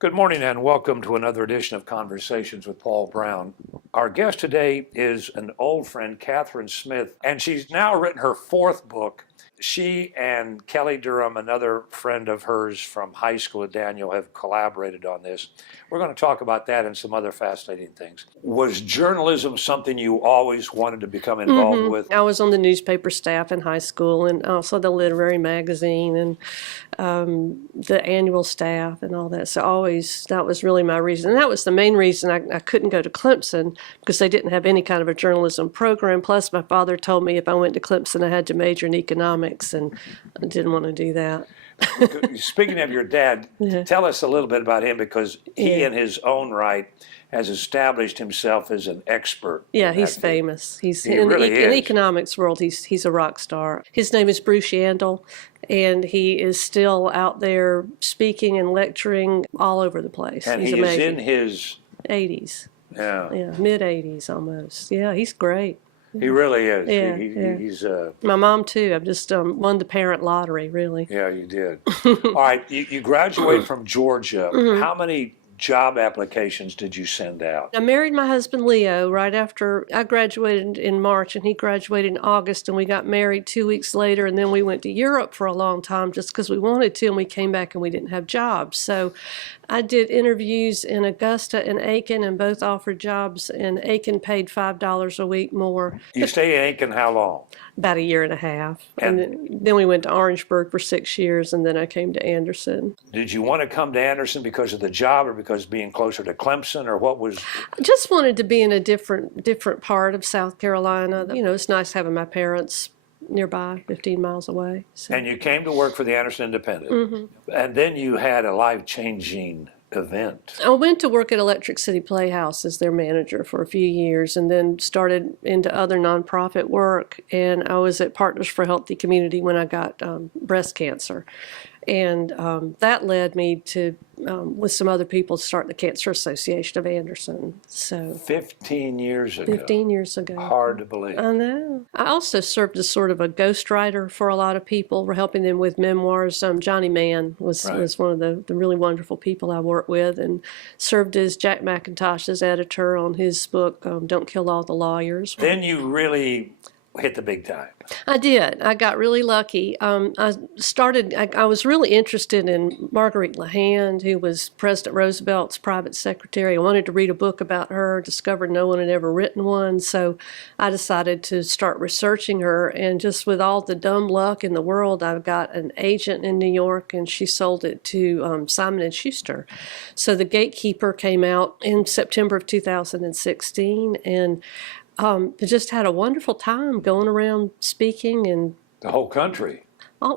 Good morning and welcome to another edition of Conversations with Paul Brown. Our guest today is an old friend, Kathryn Smith, and she's now written her fourth book. She and Kelly Durham, another friend of hers from high school at Daniel, have collaborated on this. We're going to talk about that and some other fascinating things. Was journalism something you always wanted to become involved with? I was on the newspaper staff in high school and also the literary magazine and the annual staff and all that. So always, that was really my reason. And that was the main reason I couldn't go to Clemson, because they didn't have any kind of a journalism program. Plus, my father told me if I went to Clemson, I had to major in economics, and I didn't want to do that. Speaking of your dad, tell us a little bit about him, because he in his own right has established himself as an expert. Yeah, he's famous. He's He in really the is. economics world. He's a rock star. His name is Bruce Yandel, and he is still out there speaking and lecturing all over the place. And he's he amazing. is in his 80s. yeah. Yeah, mid-80s almost. Yeah, he's great. He really is. Yeah, He's My mom too. I've just won the parent lottery, really. yeah, you did. All right, you graduated from Georgia. How many job applications did you send out? I married my husband Leo right after I graduated in March, and he graduated in August, and we got married 2 weeks later, and then we went to Europe for a long time just because we wanted to, and we came back and we didn't have jobs. So I did interviews in Augusta and Aiken, and both offered jobs, and Aiken paid $5 a week more. You stayed in Aiken how long? About a year and a half. And then we went to Orangeburg for 6 years, and then I came to Anderson. Did you want to come to Anderson because of the job, or because being closer to Clemson, or what was? I just wanted to be in a different part of South Carolina. You know, it's nice having my parents nearby, 15 miles away. So. And you came to work for the Anderson Independent. And then you had a life-changing event. I went to work at Electric City Playhouse as their manager for a few years, and then started into other nonprofit work. And I was at Partners for a Healthy Community when I got breast cancer. And that led me to, with some other people, start the Cancer Association of Anderson. So 15 years ago. 15 years ago. Hard to believe. I know. I also served as sort of a ghostwriter for a lot of people. We're helping them with memoirs. Johnny Mann was one of the really wonderful people I worked with, and served as Jack McIntosh's editor on his book, Don't Kill All the Lawyers. Then you really hit the big time. I did. I got really lucky. I was really interested in Marguerite LaHand, who was President Roosevelt's private secretary. I wanted to read a book about her, discovered no one had ever written one, so I decided to start researching her, and just with all the dumb luck in the world, I've got an agent in New York, and she sold it to Simon & Schuster. So The Gatekeeper came out in September of 2016, and just had a wonderful time going around speaking and The whole country. I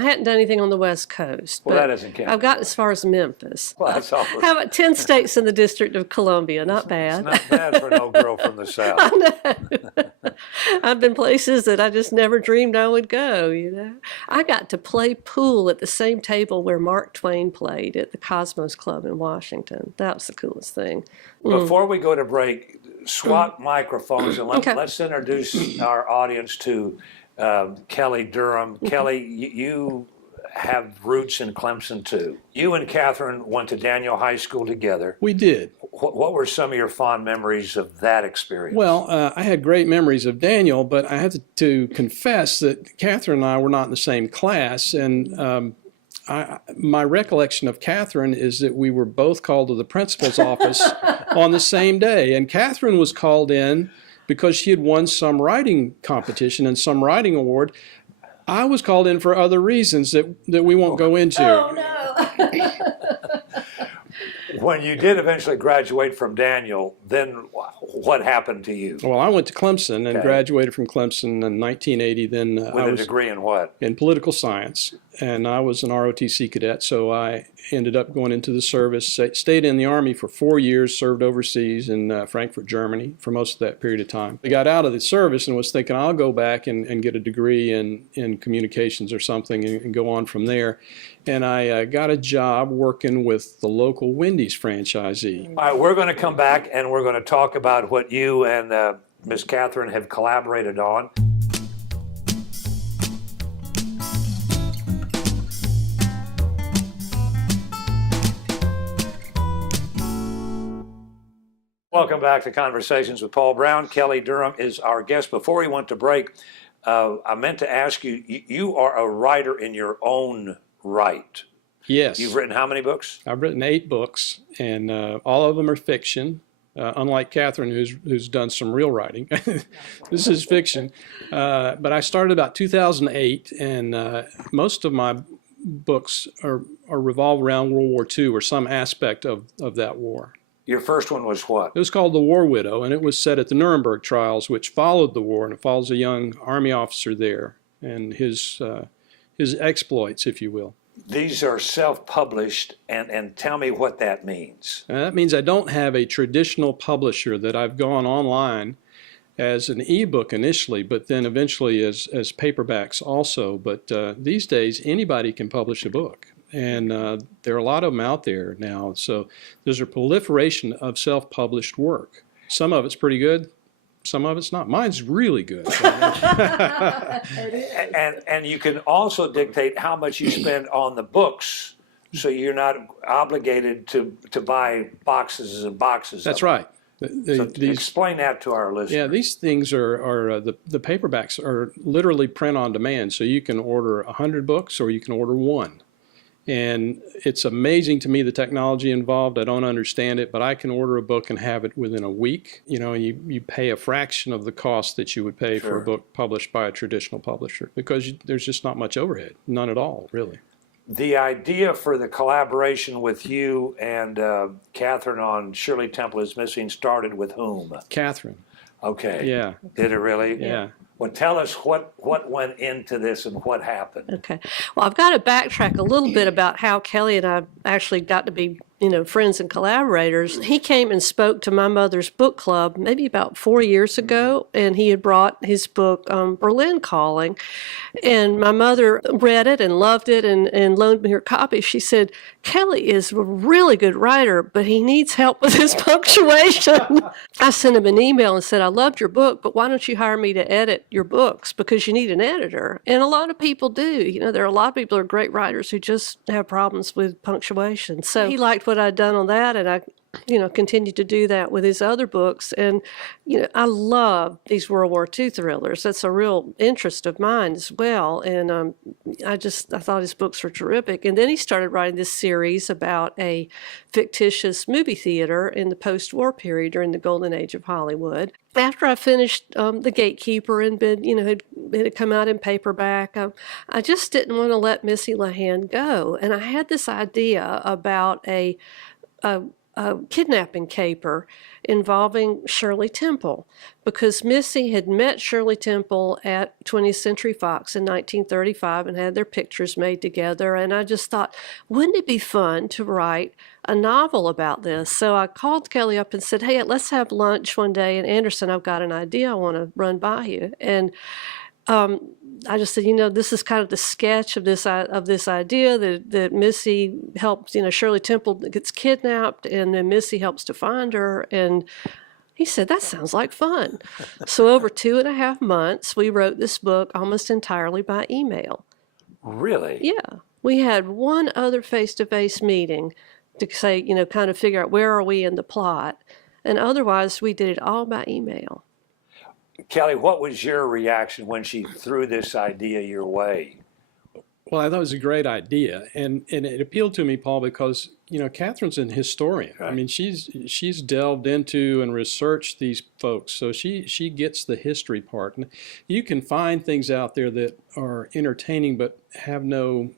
hadn't done anything on the West Coast. Well, but that doesn't count. I've gotten as far as Memphis. Well, that's all. How about 10 states in the District of Columbia? Not bad. It's not bad for no girl from the South. I know. I've been places that I just never dreamed I would go, you know. I got to play pool at the same table where Mark Twain played at the Cosmos Club in Washington. That was the coolest thing. Before we go to break, swap microphones, and let's introduce our audience to Kelly Durham. Kelly, you have roots in Clemson too. You and Kathryn went to Daniel High School together. We did. What were some of your fond memories of that experience? Well, I had great memories of Daniel, but I have to confess that Kathryn and I were not in the same class, and my recollection of Kathryn is that we were both called to the principal's office on the same day, and Kathryn was called in because she had won some writing competition and some writing award. I was called in for other reasons that we won't go into. Oh, no. When you did eventually graduate from Daniel, then what happened to you? Well, I went to Clemson and graduated from Clemson in 1980. Then With a degree in what? In political science, and I was an ROTC cadet, so I ended up going into the service, stayed in the Army for 4 years, served overseas in Frankfurt, Germany for most of that period of time. I got out of the service and was thinking I'll go back and get a degree in communications or something and go on from there. And I got a job working with the local Wendy's franchisee. All right, we're going to come back and we're going to talk about what you and Miss Kathryn have collaborated on. Welcome back to Conversations with Paul Brown. Kelly Durham is our guest. Before we went to break, I meant to ask you, you are a writer in your own right. Yes. You've written how many books? I've written 8 books, and all of them are fiction. Unlike Kathryn, who's done some real writing. This is fiction. But I started about 2008, and most of my books are revolve around World War II or some aspect of that war. Your first one was what? It was called The War Widow, and it was set at the Nuremberg trials, which followed the war, and it follows a young army officer there and his exploits, if you will. These are self-published, and tell me what that means. That means I don't have a traditional publisher that I've gone online as an ebook initially, but then eventually as paperbacks also. But these days, anybody can publish a book. And there are a lot of them out there now. So there's a proliferation of self-published work. Some of it's pretty good. Some of it's not. Mine's really good. And you can also dictate how much you spend on the books, so you're not obligated to buy boxes and boxes. That's of them. right. Explain that to our listeners. Yeah, these things are the paperbacks are literally print on demand. So you can order 100 books or you can order 1. And it's amazing to me the technology involved. I don't understand it, but I can order a book and have it within a week. You know, you pay a fraction of the cost that you would pay for a book published by a traditional publisher because there's just not much overhead, none at all, really. The idea for the collaboration with you and Kathryn on Shirley Temple is Missing started with whom? Kathryn. Okay. Yeah. Did it really? Yeah. Well, tell us what went into this and what happened. Okay. Well, I've got to backtrack a little bit about how Kelly and I actually got to be, friends and collaborators. He came and spoke to my mother's book club maybe about 4 years ago, and he had brought his book, Berlin Calling. And my mother read it and loved it and loaned me her copy. She said, Kelly is a really good writer, but he needs help with his punctuation. I sent him an email and said, I loved your book, but why don't you hire me to edit your books because you need an editor? And a lot of people do. There are a lot of people who are great writers who just have problems with punctuation. So he liked what I'd done on that, and I continued to do that with his other books. And, I love these World War II thrillers. That's a real interest of mine as well. And I thought his books were terrific. And then he started writing this series about a fictitious movie theater in the post-war period during the golden age of Hollywood. After I finished The Gatekeeper and it had come out in paperback, I just didn't want to let Missy Lehand go. And I had this idea about a kidnapping caper involving Shirley Temple, because Missy had met Shirley Temple at 20th Century Fox in 1935 and had their pictures made together. And I just thought, wouldn't it be fun to write a novel about this? So I called Kelly up and said, hey, let's have lunch one day in Anderson. I've got an idea I want to run by you. And I just said, this is kind of the sketch of this idea that Missy helps, Shirley Temple gets kidnapped and then Missy helps to find her. And he said, that sounds like fun. So over 2.5 months, we wrote this book almost entirely by email. Really? Yeah. We had one other face-to-face meeting to say, kind of figure out where are we in the plot. And otherwise, we did it all by email. Kelly, what was your reaction when she threw this idea your way? Well, I thought it was a great idea, and it appealed to me, Paul, because Kathryn's an historian. Right. I mean, she's delved into and researched these folks, so she gets the history part. And you can find things out there that are entertaining but have no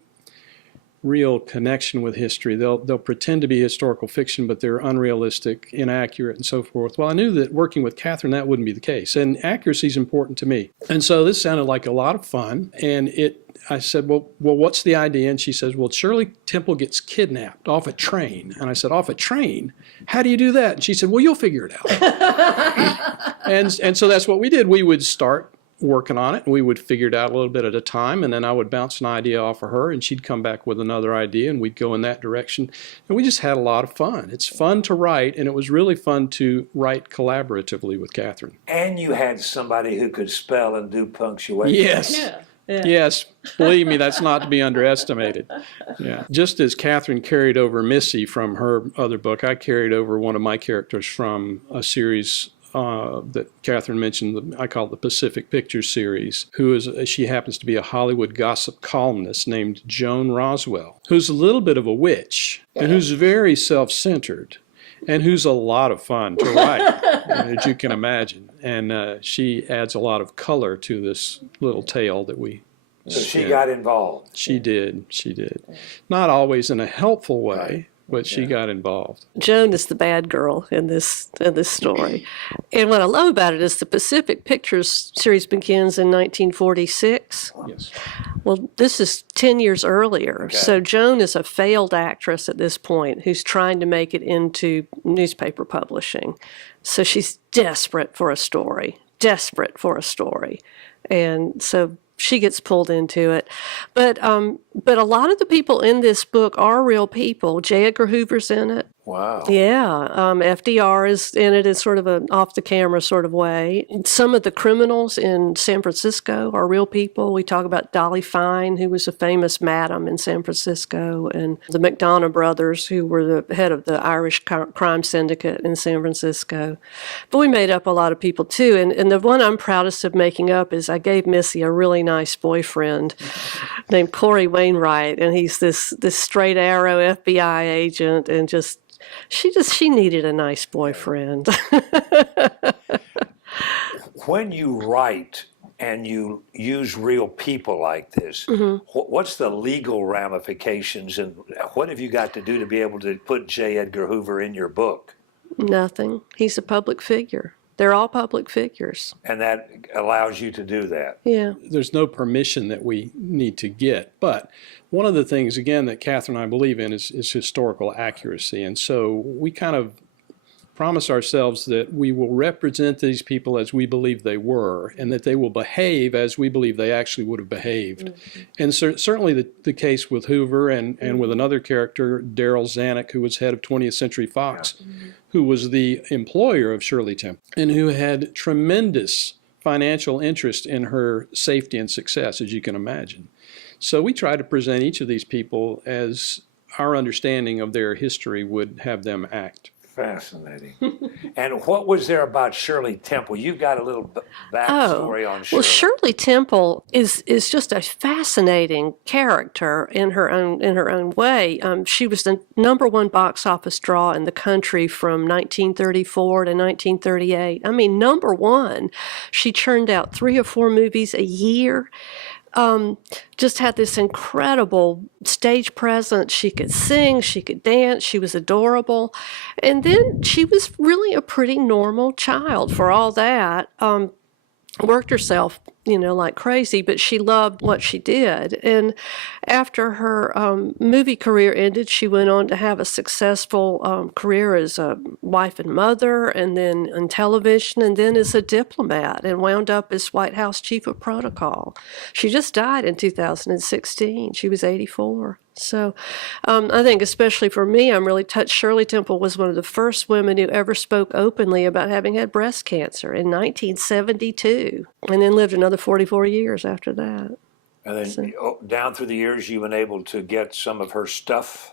real connection with history. They'll pretend to be historical fiction, but they're unrealistic, inaccurate, and so forth. Well, I knew that working with Kathryn, that wouldn't be the case, and accuracy is important to me. And so this sounded like a lot of fun, and I said, well, what's the idea? And she says, well, Shirley Temple gets kidnapped off a train. And I said, off a train? How do you do that? And she said, well, you'll figure it out. and so that's what we did. We would start working on it, and we would figure it out a little bit at a time, and then I would bounce an idea off of her, and she'd come back with another idea, and we'd go in that direction. And we just had a lot of fun. It's fun to write, and it was really fun to write collaboratively with Kathryn. And you had somebody who could spell and do punctuation. Yes. Yeah. Yes, believe me, that's not to be underestimated. Yeah. Just as Kathryn carried over Missy from her other book, I carried over one of my characters from a series that Kathryn mentioned, I call it the Pacific Pictures series, she happens to be a Hollywood gossip columnist named Joan Roswell, who's a little bit of a witch and who's very self-centered and who's a lot of fun to write, as you can imagine. And she adds a lot of color to this little tale that we So she got involved. She did. Not always in a helpful way, but she got involved. Joan is the bad girl in this story. And what I love about it is the Pacific Pictures series begins in 1946. Yes. Well, this is 10 years earlier. Okay. So Joan is a failed actress at this point who's trying to make it into newspaper publishing. So she's desperate for a story. And so she gets pulled into it. But a lot of the people in this book are real people. J. Edgar Hoover's in it. Wow. Yeah, FDR is in it in sort of an off-the-camera sort of way. Some of the criminals in San Francisco are real people. We talk about Dolly Fine, who was a famous madam in San Francisco, and the McDonough brothers, who were the head of the Irish crime syndicate in San Francisco. But we made up a lot of people, too. And the one I'm proudest of making up is I gave Missy a really nice boyfriend named Corey Wainwright, and he's this straight arrow FBI agent, and she needed a nice boyfriend. When you write and you use real people like this, what's the legal ramifications and what have you got to do to be able to put J. Edgar Hoover in your book? Nothing. He's a public figure. They're all public figures. And that allows you to do that. Yeah. There's no permission that we need to get. But one of the things, again, that Kathryn and I believe in is historical accuracy. And so we kind of promise ourselves that we will represent these people as we believe they were, and that they will behave as we believe they actually would have behaved. And certainly the case with Hoover and with another character, Darryl Zanuck, who was head of 20th Century Fox, who was the employer of Shirley Temple, and who had tremendous financial interest in her safety and success, as you can imagine. So we try to present each of these people as our understanding of their history would have them act. Fascinating. And what was there about Shirley Temple? You've got a little backstory on Shirley. Well, Shirley Temple is just a fascinating character in her own way. She was the #1 box office draw in the country from 1934 to 1938. I mean, #1. She churned out 3 or 4 movies a year. Just had this incredible stage presence. She could sing, she could dance, she was adorable. And then she was really a pretty normal child for all that. Worked herself, like crazy, but she loved what she did. And after her movie career ended, she went on to have a successful career as a wife and mother, and then on television, and then as a diplomat, and wound up as White House Chief of Protocol. She just died in 2016. She was 84. So I think especially for me, I'm really touched. Shirley Temple was one of the first women who ever spoke openly about having had breast cancer in 1972, and then lived another 44 years after that. And then down through the years, you've been able to get some of her stuff.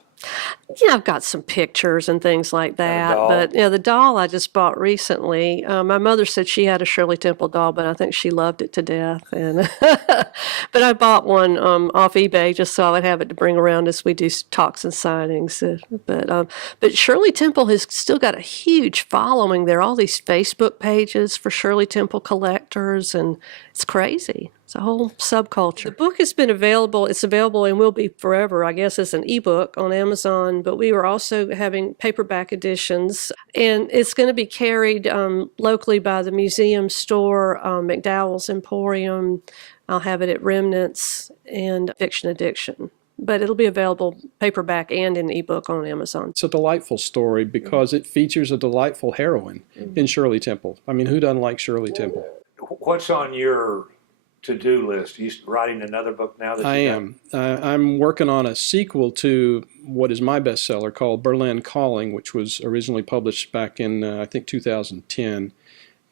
Yeah, I've got some pictures and things like that. doll? But the doll I just bought recently. My mother said she had a Shirley Temple doll, but I think she loved it to death. And but I bought one off eBay just so I would have it to bring around as we do talks and signings. But Shirley Temple has still got a huge following. There are all these Facebook pages for Shirley Temple collectors, and it's crazy. It's a whole subculture. The book has been available. It's available and will be forever, I guess, as an ebook on Amazon. But we were also having paperback editions, and it's going to be carried locally by the museum store, McDowell's Emporium. I'll have it at Remnants and Fiction Addiction. But it'll be available paperback and in ebook on Amazon. It's a delightful story because it features a delightful heroine in Shirley Temple. I mean, who doesn't like Shirley Temple? What's on your to-do list? You writing another book now? I am. I'm working on a sequel to what is my bestseller called Berlin Calling, which was originally published back in, I think, 2010.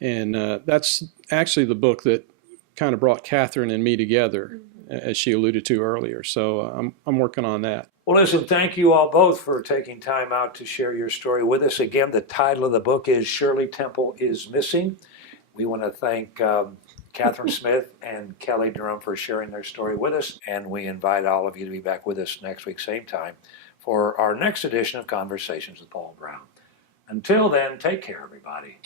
And that's actually the book that kind of brought Kathryn and me together, as she alluded to earlier. So I'm working on that. Well, listen, thank you all both for taking time out to share your story with us. Again, the title of the book is Shirley Temple is Missing. We want to thank Kathryn Smith and Kelly Durham for sharing their story with us, and we invite all of you to be back with us next week, same time, for our next edition of Conversations with Paul Brown. Until then, take care, everybody.